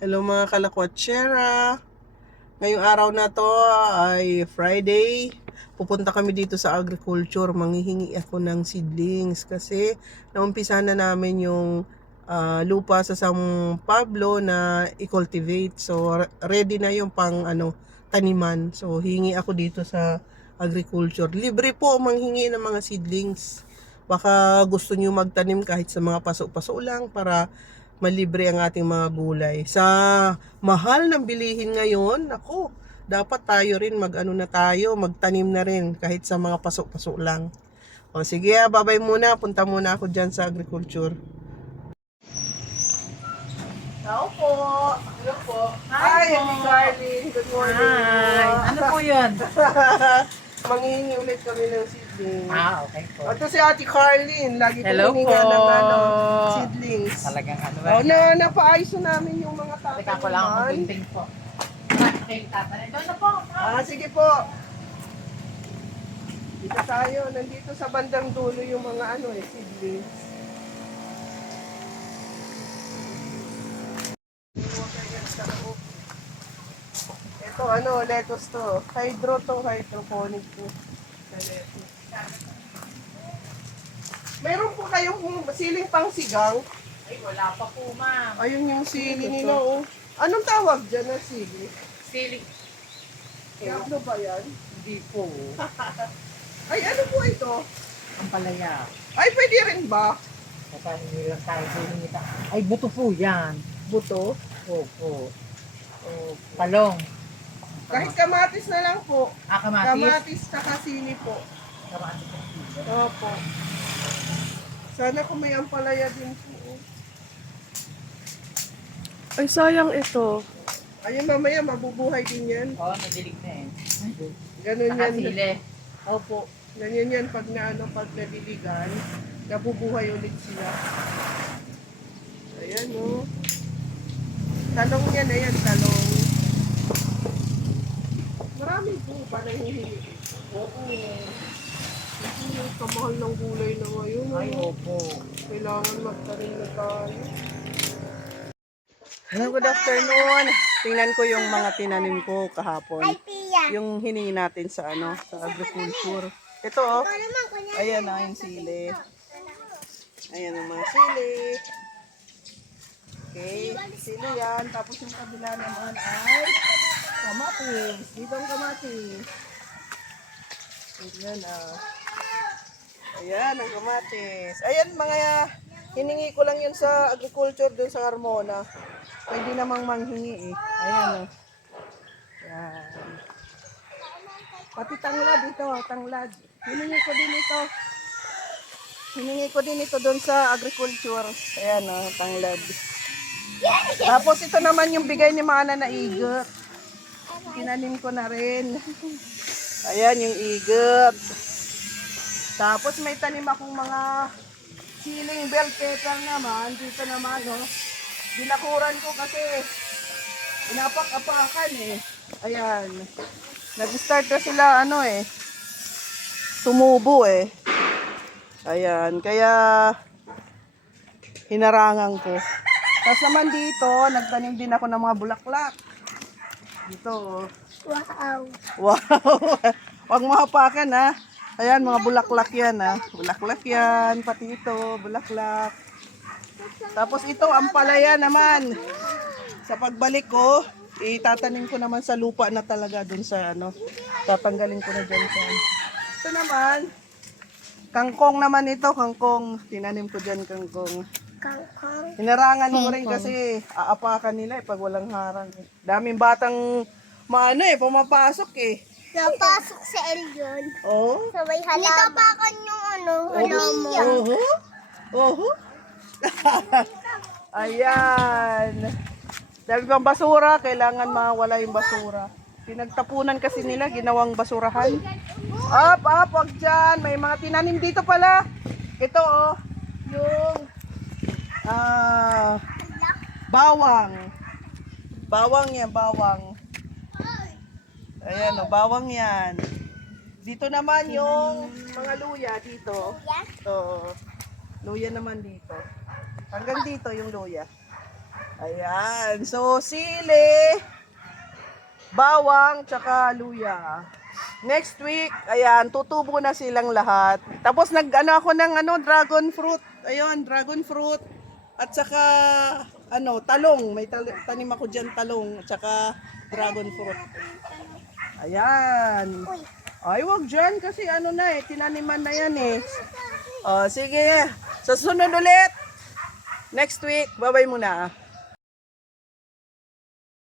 Hello mga kalakwatsera. Ngayong araw na to ay Friday. Pupunta kami dito sa agriculture. Manghihingi ako ng seedlings kasi naumpisa na namin yung lupa sa San Pablo na i-cultivate. So ready na yung pang taniman. So hingi ako dito sa agriculture. Libre po manghingi ng mga seedlings. Baka gusto niyo magtanim kahit sa mga paso-paso lang para malibre ang ating mga gulay. Sa mahal ng bilihin ngayon, ako, dapat tayo rin mag-ano na tayo, magtanim na rin kahit sa mga pasok-pasok lang. O sige, babay muna, punta muna ako dyan sa agriculture. Tao po. Hello po. Hi, Ate Carlin. Good morning. Hi. Ano po yun? Manghihingi ulit kami ng seedlings. Okay po. Ito si Ate Carlin. Lagi Hello huminga po. ng seedlings. Talagang ano ba? Napaayos na namin yung mga Teka ko lang ang tataniman. magbinting po. Okay, tatay. Doon na po. Sige po. Dito tayo. Nandito sa bandang dulo yung mga seedlings. Ito lettuce to. Hydroponic to. Meron po kayong siling pang sigang? Ay, wala pa po, ma'am. Ayun yung sili nila, oh. Anong tawag dyan na sili? Siling. Ano ba yan? Hindi po. Ay, ano po ito? Ang palaya. Ay, pwede rin ba? Kaya hindi lang tayo pinita. Ay, buto po yan. Buto? Opo. Talong. Kahit kamatis na lang po. Kamatis. Kamatis saka sili po. Kamatis. Opo. Sana kung may ampalaya din po. Ay, sayang ito. Ayun, mamaya mabubuhay din yan. Oo, nadilig na eh. Ganun yan. Nakasili. Opo. Ganyan yan pag pag nadiligan, nabubuhay ulit sila. Ayan, oh. Talong yan, ayan, talong. Marami po pa nahihingi. Oo. Ang kamahal ng gulay na ngayon. Ay, opo. Kailangan magtanim na tayo. Hello, good afternoon. Tingnan ko yung mga tinanim ko kahapon. Yung hiningi natin sa sa agriculture. Ito, oh. Ayan na yung sili. Ayan ang mga sili. Okay, sili yan. Tapos yung kabila naman ay kamatis. Dito ang kamatis. Ayan, ayan ang kamatis. Ayan, mga hiningi ko lang yun sa agriculture dun sa Carmona. Pwede namang manghingi eh. Ayan, oh. Ayan. Pati tanglad ito, tanglad. Hiningi ko din ito. Hiningi ko din ito doon sa agriculture. Ayan, tanglad. Tapos ito naman yung bigay ni Mana na igot. Tinanim ko na rin. Ayan yung igot. Tapos may tanim akong mga siling bell pepper naman. Dito naman, binakuran ko kasi inapak-apakan eh. Ayan. Nag-start na sila tumubo eh. Ayan, kaya hinarangan ko. Tapos naman dito, nagtanim din ako ng mga bulaklak. Dito. Wow. Wow. Huwag mo hapakan ha. Ayan, mga bulaklak yan ha. Bulaklak yan, pati ito, bulaklak. Tapos ito, ampalaya naman. Sa pagbalik ko, itatanim ko naman sa lupa na talaga dun sa tatanggalin ko na dyan sa. Ito naman, kangkong naman ito, kangkong. Tinanim ko dyan kangkong. Kangkong? Hinarangan ko rin kasi aapakan nila pag walang harang. Daming batang pumapasok eh. Napasok sa Elyon. Oh? Sa may halaman. Nitapakan yung halaman. Oho. Ayan. Dahil ang basura, kailangan mawala yung basura. Pinagtapunan kasi nila, ginawang basurahan. Up, wag dyan. May mga tinanim dito pala. Ito yung bawang. Bawang yan, bawang. Ayan bawang yan. Dito naman yung mga luya dito. Oo. Luya naman dito. Hanggang dito yung luya. Ayan. So, sili, bawang, tsaka luya. Next week, ayan, tutubo na silang lahat. Tapos nag-ano ako ng dragon fruit. Ayun, dragon fruit. At saka, talong. May tanim ako dyan, talong. At saka, dragon fruit. Ayan. Ay, wag dyan kasi tinaniman na yan eh. Sige. Sa sunod ulit. Next week, bye-bye muna.